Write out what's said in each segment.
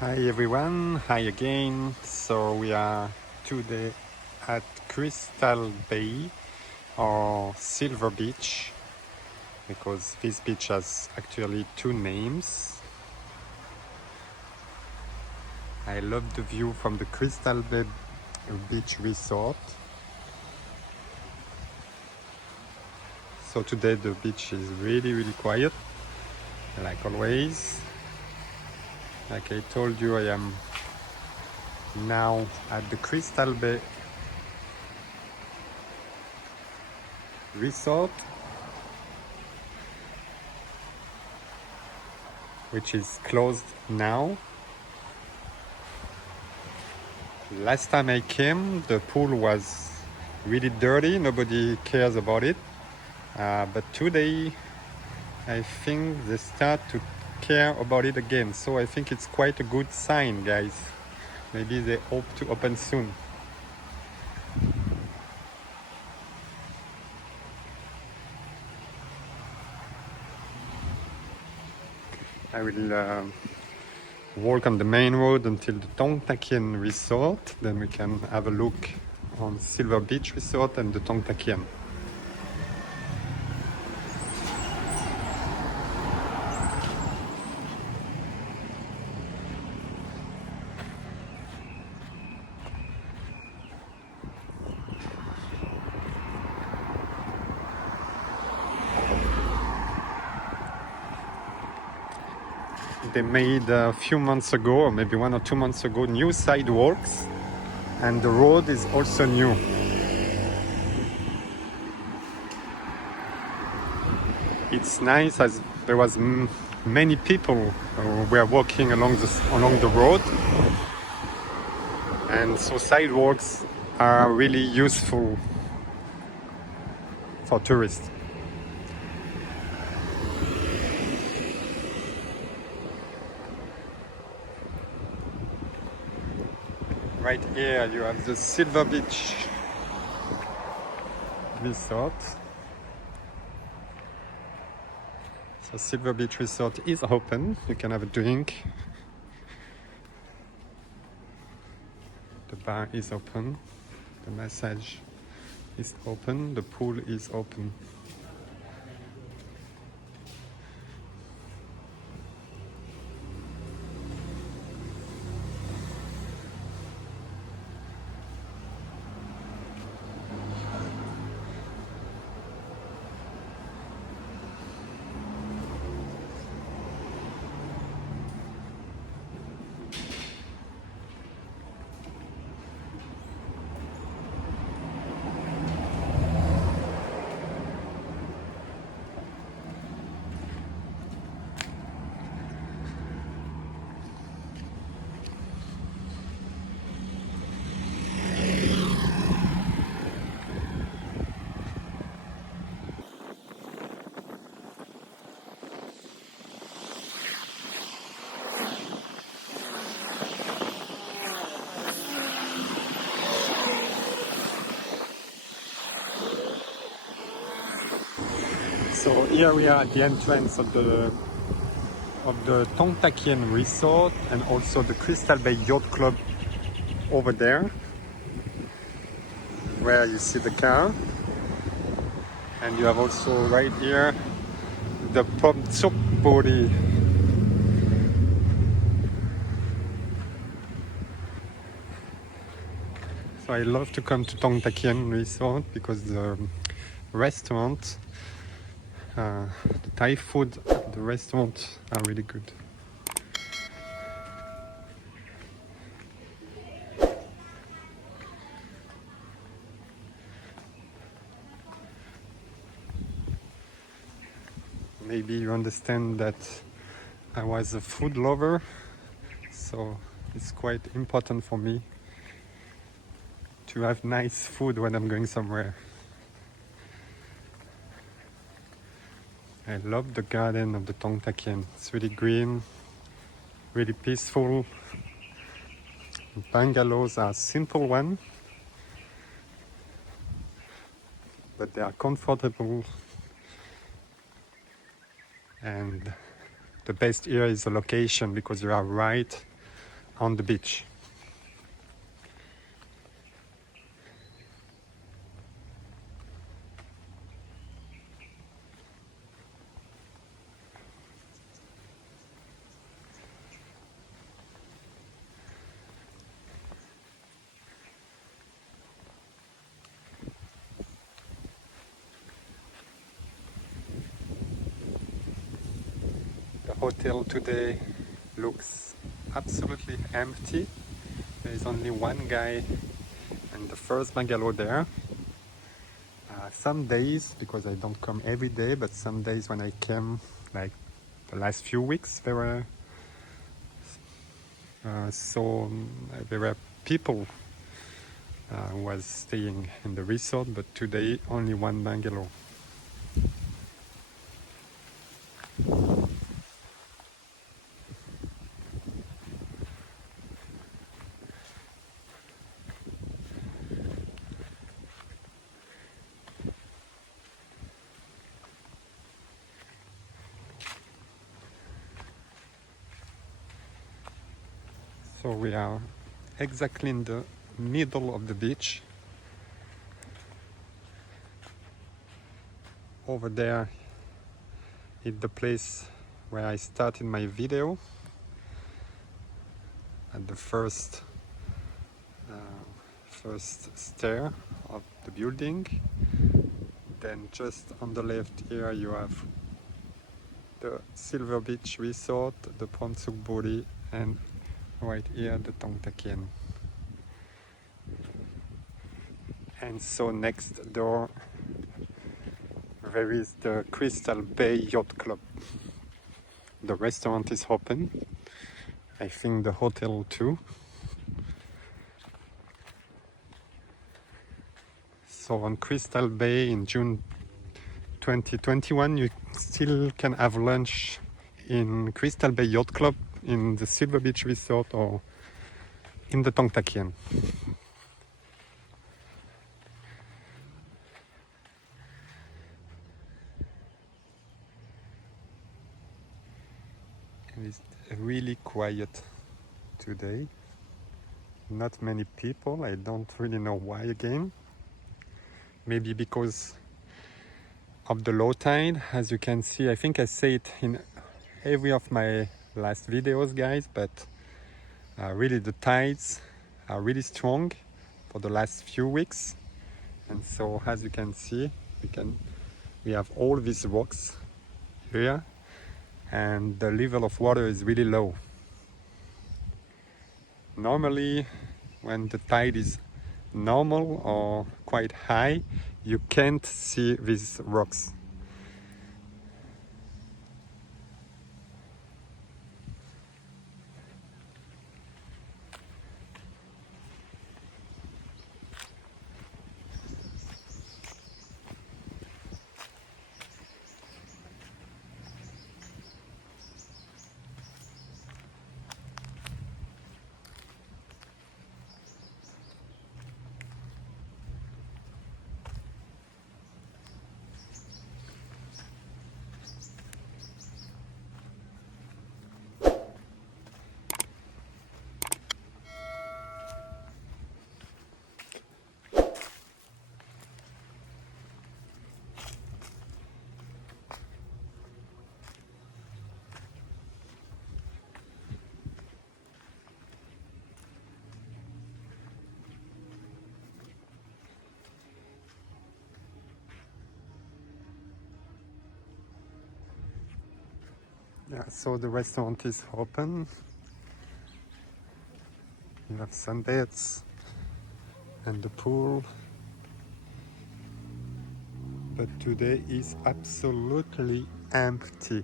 Hi everyone, hi again. So we are today at Crystal Bay or Silver Beach because this beach has actually two names. I love the view from the Crystal Bay Beach Resort. So today the beach is really quiet, like always. Like I told you, I am now at the Crystal Bay Resort, which is closed now. Last time I came, the pool was really dirty. Nobody cares about it. But today, I think they start to care about it again. So I think it's quite a good sign, guys. Maybe they hope to open soon. I will walk on the main road until the Tongtakien Resort. Then we can have a look on Silver Beach Resort and the Tongtakien. They made a few months ago, or maybe 1 or 2 months ago, new sidewalks, and the road is also new. It's nice as there was many people who were walking along the road, and so sidewalks are really useful for tourists. Right here you have the Silver Beach Resort. So Silver Beach Resort is open. You can have a drink. The bar is open. The massage is open. The pool is open. So here we are at the entrance of the Tongtakien Resort and also the Crystal Bay Yacht Club over there, where you see the car. And you have also right here the Pomtsopori. So I love to come to Tongtakien Resort because the restaurant, the Thai food at the restaurant are really good. Maybe you understand that I was a food lover, so it's quite important for me to have nice food when I'm going somewhere. I love the garden of the Tongtakien. It's really green, really peaceful. The bungalows are simple ones, but they are comfortable. And the best here is the location because you are right on the beach. The hotel today looks absolutely empty. There is only one guy in the first bungalow there. Some days, because I don't come every day, but some days when I came, like the last few weeks, there were people who was staying in the resort, but today only one bungalow. So we are exactly in the middle of the beach. Over there is the place where I started my video at the first stair of the building. Then just on the left here you have the Silver Beach Resort, the Promtsuk Buri, and right here the Tongtakien. And so next door there is the Crystal Bay Yacht Club. The restaurant is open. I think the hotel too. So on Crystal Bay in June 2021 you still can have lunch in Crystal Bay Yacht Club, in the Silver Beach Resort, or in the Tongtakien. And it's really quiet today. Not many people. I don't really know why again. Maybe because of the low tide. As you can see, I think I say it in every of my last videos, guys, but really the tides are really strong for the last few weeks. And so as you can see, we have all these rocks here, and the level of water is really low. Normally when the tide is normal or quite high, you can't see these rocks. Yeah, so the restaurant is open. You have sunbeds and the pool. But today is absolutely empty.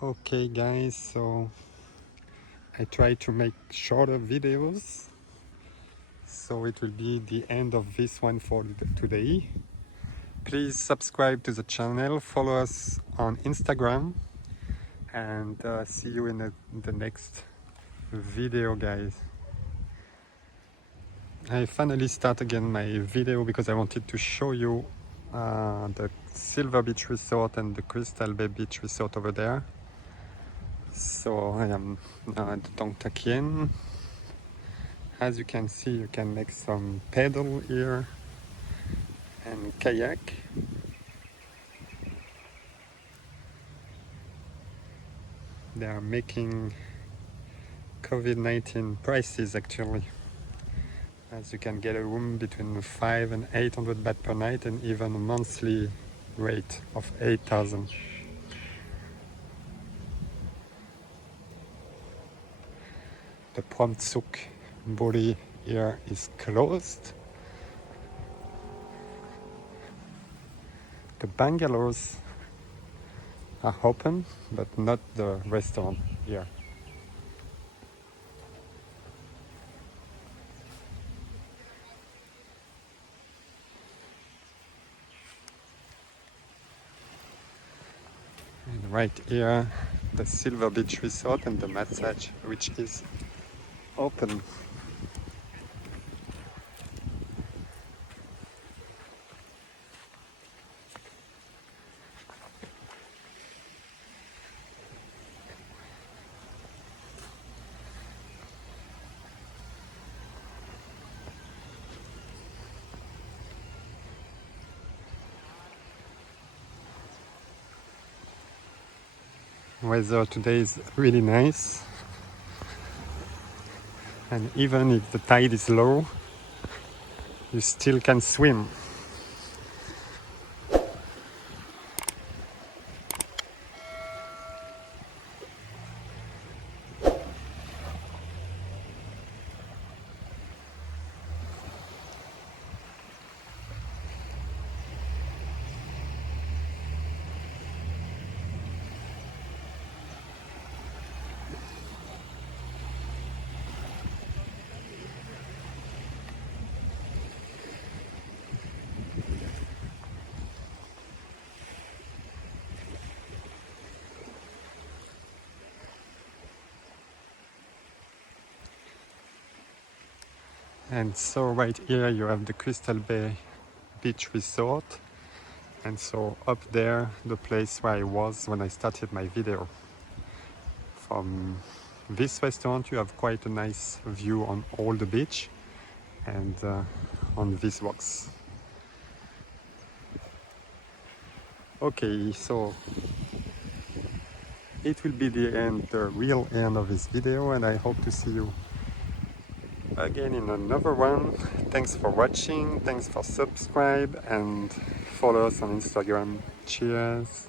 Okay guys, so I try to make shorter videos, so it will be the end of this one for today. Please subscribe to the channel, follow us on Instagram, and see you in the next video, guys. I finally start again my video because I wanted to show you the Silver Beach Resort and the Crystal Bay Beach Resort over there. So I am now at Dong Tak Kien. As you can see, you can make some paddle here and kayak. They are making COVID-19 prices actually. As you can get a room between 500 and 800 baht per night and even a monthly rate of 8,000. The Phomtsuk body here is closed. The bungalows are open, but not the restaurant here. And right here, the Silver Beach Resort and the massage, which is open. Weather today is really nice, and even if the tide is low, you still can swim. And so right here you have the Crystal Bay Beach Resort, and so up there the place where I was when I started my video. From this restaurant you have quite a nice view on all the beach and on these rocks. Okay, so it will be the real end of this video, and I hope to see you again in another one. Thanks for watching, thanks for subscribe and follow us on Instagram. Cheers.